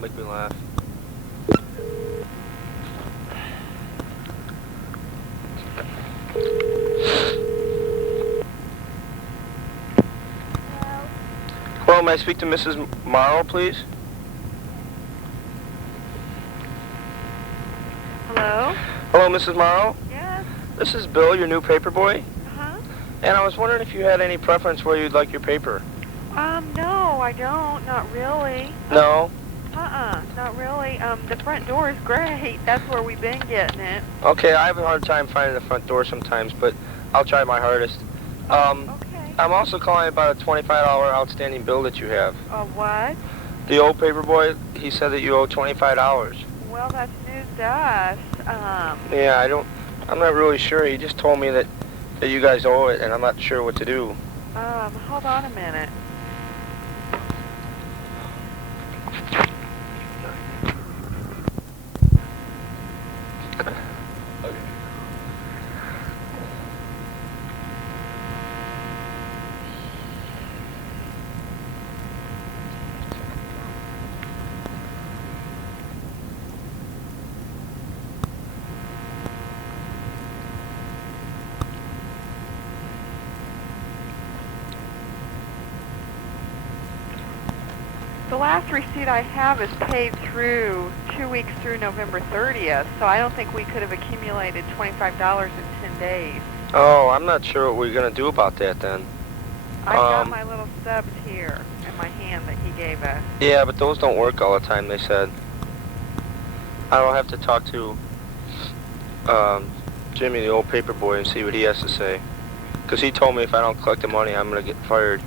Don't make me laugh. Hello, may I speak to Mrs. Morrow, please? Hello? Hello, Mrs. Morrow? Yes? This is Bill, your new paper boy. Uh-huh. And I was wondering if you had any preference where you'd like your paper. No, I don't. Not really. No? Not really. The front door is great. That's where we've been getting it. Okay, I have a hard time finding the front door sometimes, but I'll try my hardest. Okay. I'm also calling about a $25 outstanding bill that you have. What? The old paper boy, he said that you owe $25. Well, that's news to us. Yeah, I'm not really sure. He just told me that you guys owe it, and I'm not sure what to do. Hold on a minute. The last receipt I have is paid through 2 weeks through November 30th, so I don't think we could have accumulated $25 in 10 days. Oh, I'm not sure what we're going to do about that then. I've got my little stubs here in my hand that he gave us. Yeah, but those don't work all the time, they said. I'll have to talk to Jimmy, the old paper boy, and see what he has to say. Because he told me if I don't collect the money, I'm going to get fired.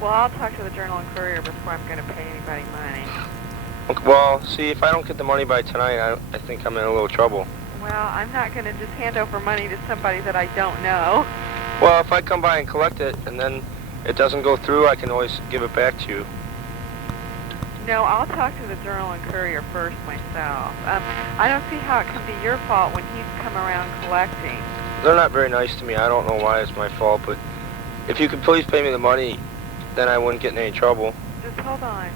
Well, I'll talk to the Journal and Courier before I'm going to pay anybody money. Okay, well, see, if I don't get the money by tonight, I think I'm in a little trouble. Well, I'm not going to just hand over money to somebody that I don't know. Well, if I come by and collect it, and then it doesn't go through, I can always give it back to you. No, I'll talk to the Journal and Courier first myself. I don't see how it can be your fault when he's come around collecting. They're not very nice to me. I don't know why it's my fault, but if you could please pay me the money, then I wouldn't get in any trouble. Just hold on.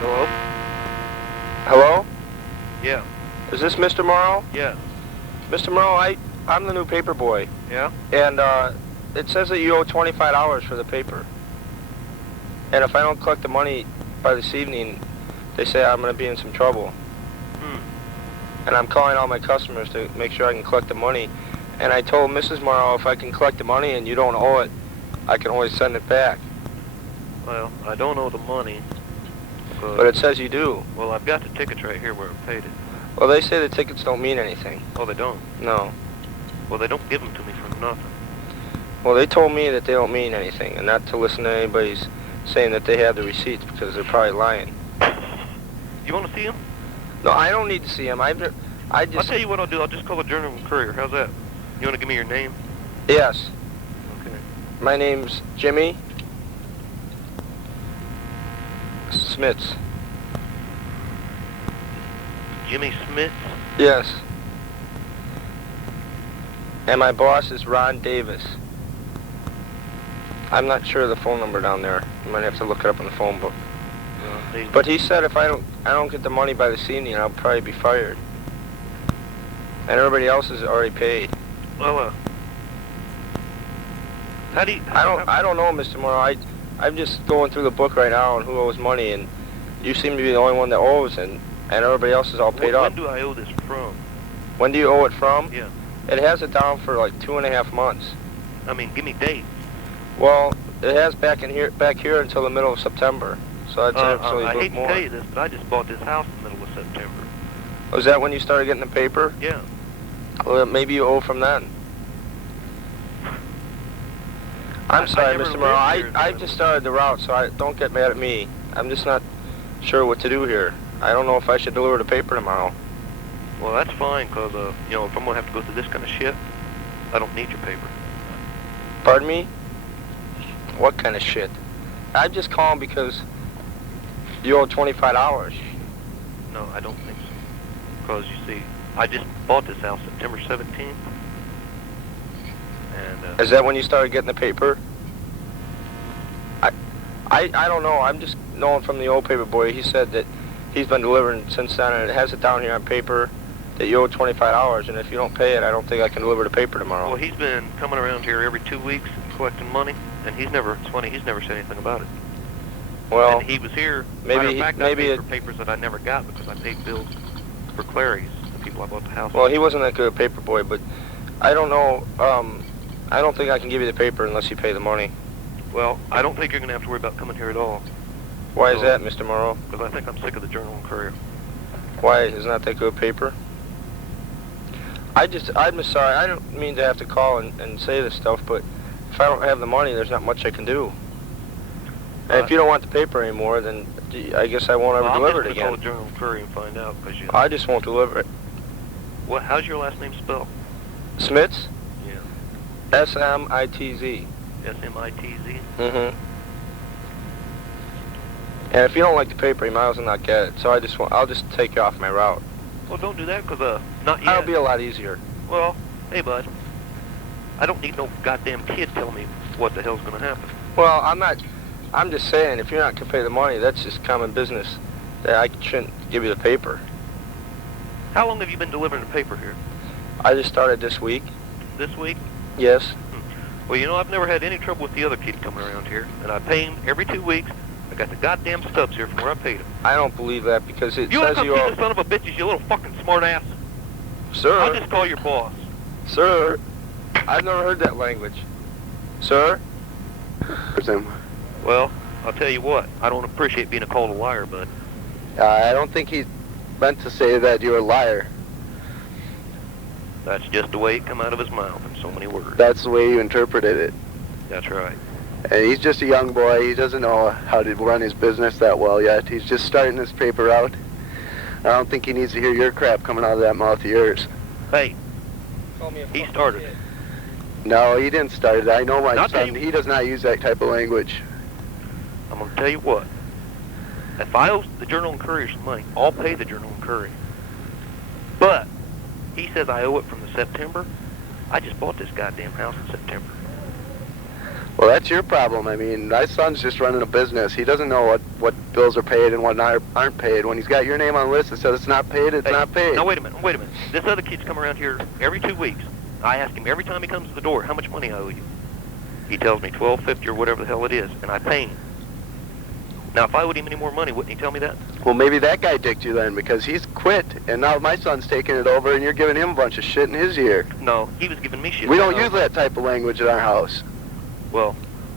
Hello? Hello? Yeah. Is this Mr. Morrow? Yeah. Mr. Morrow, I'm the new paper boy. Yeah? And it says that you owe $25 for the paper. And if I don't collect the money by this evening, they say I'm going to be in some trouble. And I'm calling all my customers to make sure I can collect the money. And I told Mrs. Morrow if I can collect the money and you don't owe it, I can always send it back. Well, I don't owe the money. But it says you do. Well, I've got the tickets right here where I paid it. Well, they say the tickets don't mean anything. Oh, they don't? No. Well, they don't give them to me for nothing. Well, they told me that they don't mean anything, and not to listen to anybody's saying that they have the receipts, because they're probably lying. You want to see them? No, I don't need to see them. I'll tell you what I'll do. I'll just call the Journal and Courier. How's that? You want to give me your name? Yes. Okay. My name's Jimmy Smits. Jimmy Smith? Yes. And my boss is Ron Davis. I'm not sure of the phone number down there. You might have to look it up in the phone book. But he said if I don't get the money by this evening, I'll probably be fired. And everybody else is already paid. Well, how do you... I don't know, Mr. Morrow. I'm just going through the book right now on who owes money, and you seem to be the only one that owes, and everybody else is all paid up. When do I owe this from? When do you owe it from? Yeah. It has it down for like 2.5 months. I mean, give me dates. Well, it has back here until the middle of September. So that's actually I a hate bit to more. tell you this, but I just bought this house in the middle of September. Was that when you started getting the paper? Yeah. Well, maybe you owe from then. I'm sorry, never Mr. Morrow. lived here, I just started the route, so don't get mad at me. I'm just not sure what to do here. I don't know if I should deliver the paper tomorrow. Well, that's fine, because, you know, if I'm going to have to go through this kind of shit, I don't need your paper. Pardon me? What kind of shit? I'm just calling because you owe $25. No, I don't think so. Because, you see, I just bought this house September 17th. And, Is that when you started getting the paper? I don't know. I'm just knowing from the old paper boy. He said that he's been delivering since then, and it has it down here on paper that you owe $25, and if you don't pay it, I don't think I can deliver the paper tomorrow. well, he's been coming around here every 2 weeks collecting money, and he's never said anything about it. Well, And he was here. maybe- Matter of fact, I maybe paid it- for papers that I never got because I paid bills for Clary's, the people I bought the house. well, he wasn't that good a paper boy, but I don't know. I don't think I can give you the paper unless you pay the money. Well, I don't think you're going to have to worry about coming here at all. Why is So- that, Mr. Morrow? Because I think I'm sick of the Journal and Courier. Why isn't that good paper? I'm just sorry. I don't mean to have to call and say this stuff, but if I don't have the money, there's not much I can do. And if you don't want the paper anymore, then I guess I won't ever deliver it I'm just going to call again. the Journal and Courier and find out. Cause you, I just won't deliver it. how's your last name spelled? Smits? Yeah. S-M-I-T-Z. S-M-I-T-Z? Mm-hmm. And if you don't like the paper, you might as well not get it. So I'll just take you off my route. Well, don't do that, because, not yet. That'll be a lot easier. Well, hey, bud. I don't need no goddamn kid telling me what the hell's going to happen. Well, I'm just saying, if you're not going to pay the money, that's just common business. That I shouldn't give you the paper. How long have you been delivering the paper here? I just started this week. This week? Yes. Well, you know, I've never had any trouble with the other kid coming around here, and I pay him every 2 weeks. I got the goddamn stubs here from where I paid him. I don't believe that because it You want says to come you see owe... the son of a bitches, you little fucking smartass? I'll Sir, just call your boss. sir, I've never heard that language. Sir? Well, I'll tell you what. I don't appreciate being called a liar, bud. I don't think he meant to say that you're a liar. That's just the way it come out of his mouth in so many words. That's the way you interpreted it. That's right. And he's just a young boy. He doesn't know how to run his business that well yet. He's just starting his paper out. I don't think he needs to hear your crap coming out of that mouth of yours. Hey, he started it. No, he didn't start it. I know my I'll tell son. you- He does not use that type of language. I'm going to tell you what. If I owe the Journal and Courier some money, I'll pay the Journal and Courier. But he says I owe it from the September. I just bought this goddamn house in September. Well, that's your problem. I mean, my son's just running a business. He doesn't know what bills are paid and what aren't paid. When he's got your name on the list that says it's not paid, it's Hey, not paid. Now, wait a minute. This other kid's come around here every 2 weeks. I ask him every time he comes to the door, how much money I owe you? He tells me $12.50 or whatever the hell it is, and I pay him. Now, if I owed him any more money, wouldn't he tell me that? Well, maybe that guy dicked you then, because he's quit, and now my son's taking it over, and you're giving him a bunch of shit in his ear. No, he was giving me shit. We don't use that type of language in our house. Well,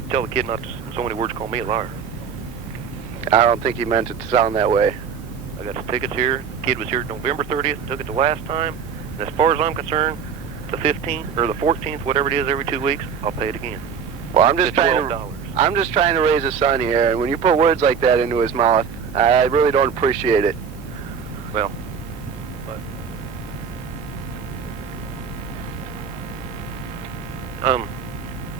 tell the kid not to, in so many words, call me a liar. I don't think he meant it to sound that way. I got the tickets here. The kid was here November 30th, took it the last time. And as far as I'm concerned, the 15th or the 14th, whatever it is, every 2 weeks, I'll pay it again. Well, I'm just It's trying $12. I'm just trying to raise a son here, and when you put words like that into his mouth, I really don't appreciate it. Well, but,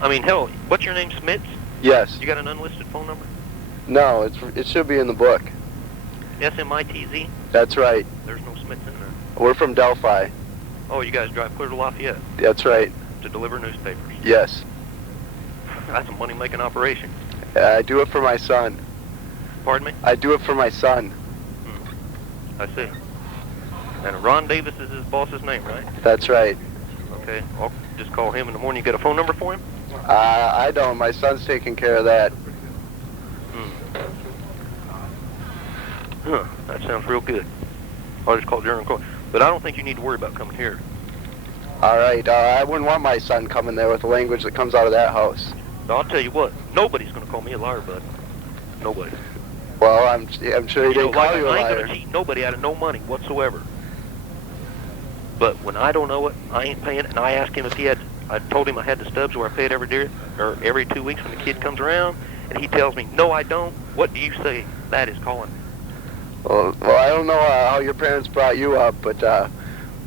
I mean, hell, what's your name, Smits? Yes. You got an unlisted phone number? No, it should be in the book. S-M-I-T-Z? That's right. There's no Smits in there. We're from Delphi. Oh, you guys drive clear to Lafayette That's right. to deliver newspapers. Yes. That's a money-making operation. I do it for my son. Pardon me? I do it for my son. I see. And Ron Davis is his boss's name, right? That's right. Okay, I'll just call him in the morning. You got a phone number for him? I don't. My son's taking care of that. Huh, that sounds real good. I'll just call Journal and Courier. But I don't think you need to worry about coming here. All right. I wouldn't want my son coming there with the language that comes out of that house. But I'll tell you what, nobody's going to call me a liar, bud. Nobody. Well, I'm sure he didn't call you a I ain't liar. going to cheat nobody out of no money whatsoever. But when I don't know it, I ain't paying it, and I asked him if he had, I told him I had the stubs where I pay it every 2 weeks when the kid comes around, and he tells me, no, I don't. What do you say that is calling me? Well, I don't know how your parents brought you up, but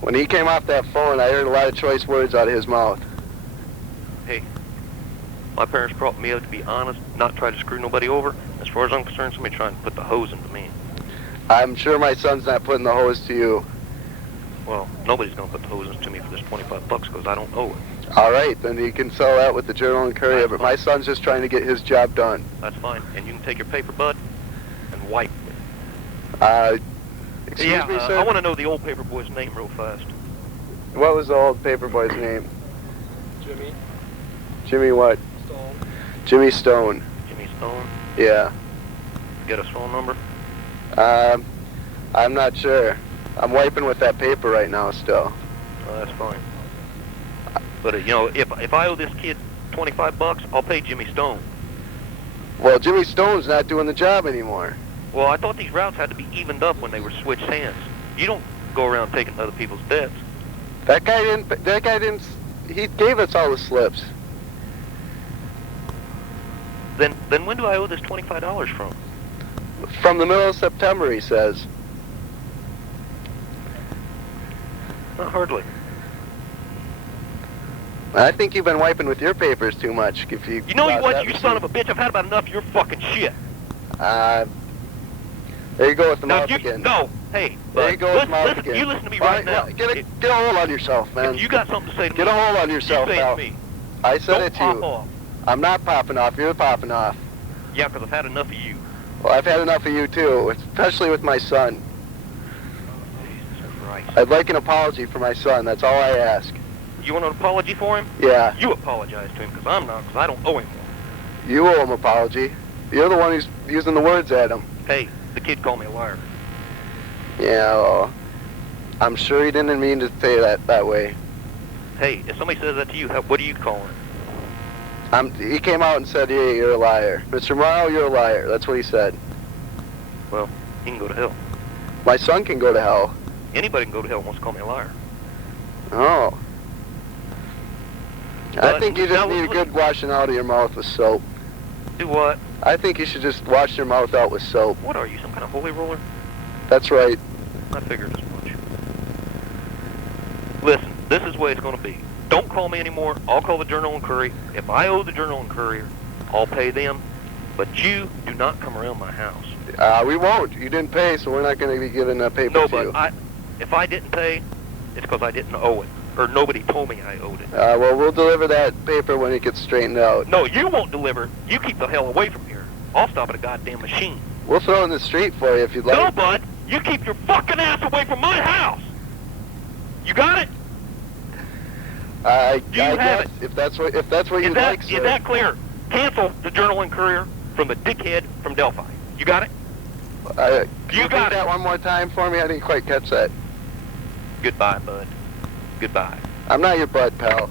when he came off that phone, I heard a lot of choice words out of his mouth. Hey, my parents brought me up to be honest, not try to screw nobody over. As far as I'm concerned, somebody trying to put the hose into me. I'm sure my son's not putting the hose to you. Well, nobody's going to put the hoses to me for this $25 because I don't owe it. All right, then you can sell that with the Journal and Courier, That's but fine. my son's just trying to get his job done. That's fine. And you can take your paper, bud, and wipe it. Excuse me, sir? I want to know the old paper boy's name real fast. What was the old paper boy's name? Jimmy Jimmy what? Stone. Jimmy Stone. Jimmy Stone. Yeah. Get his phone number. I'm not sure. I'm wiping with that paper right now still. Oh, that's fine. But you know, if I owe this kid $25, I'll pay Jimmy Stone. Well, Jimmy Stone's not doing the job anymore. Well, I thought these routes had to be evened up when they were switched hands. You don't go around taking other people's debts. That guy didn't, he gave us all the slips. Then when do I owe this $25 from? From the middle of September, he says. Not hardly. I think you've been wiping with your papers too much. If you You know got what, that you receipt. son of a bitch? I've had about enough of your fucking shit. There you go with the Now, mouth you again. no, hey, There you go with mouth listen, again. you listen to me Why- right now. why- Get a hold on yourself, man. If you got something to say to Get me, a hold on yourself, you say pal. to me. I said Don't it to pop you. off. I'm not popping off. You're popping off. Yeah, because I've had enough of you. Well, I've had enough of you too, especially with my son. Jesus Christ. I'd like an apology for my son. That's all I ask. You want an apology for him? Yeah. You apologize to him, because I'm not, because I don't owe him one. You owe him an apology. You're the one who's using the words at him. Hey, the kid called me a liar. Yeah, well, I'm sure he didn't mean to say that way. Hey, if somebody says that to you, what do you call him? He came out and said, yeah, you're a liar. Mr. Morrow, you're a liar. That's what he said. Well, he can go to hell. My son can go to hell. Anybody can go to hell and wants to call me a liar. Oh. I But think you just now need a listen- good washing out of your mouth with soap. Do what? I think you should just wash your mouth out with soap. What are you, some kind of holy roller? That's right. I figured as much. Listen, this is the way it's going to be. Don't call me anymore. I'll call the Journal and Courier. If I owe the Journal and Courier, I'll pay them. But you do not come around my house. We won't. You didn't pay, so we're not going to be giving that paper No, to you. but if I didn't pay, it's because I didn't owe it. Or nobody told me I owed it. Well, we'll deliver that paper when it gets straightened out. No, you won't deliver. You keep the hell away from here. I'll stop at a goddamn machine. We'll throw it in the street for you if you'd like. No, bud. You keep your fucking ass away from my house. You got it? I You have guess it. if that's what you'd like, sir. Is that clear? Cancel the Journal and Courier from the dickhead from Delphi. You got it? Can You you got read it. that one more time for me? I didn't quite catch that. Goodbye, bud. Goodbye. I'm not your bud, pal.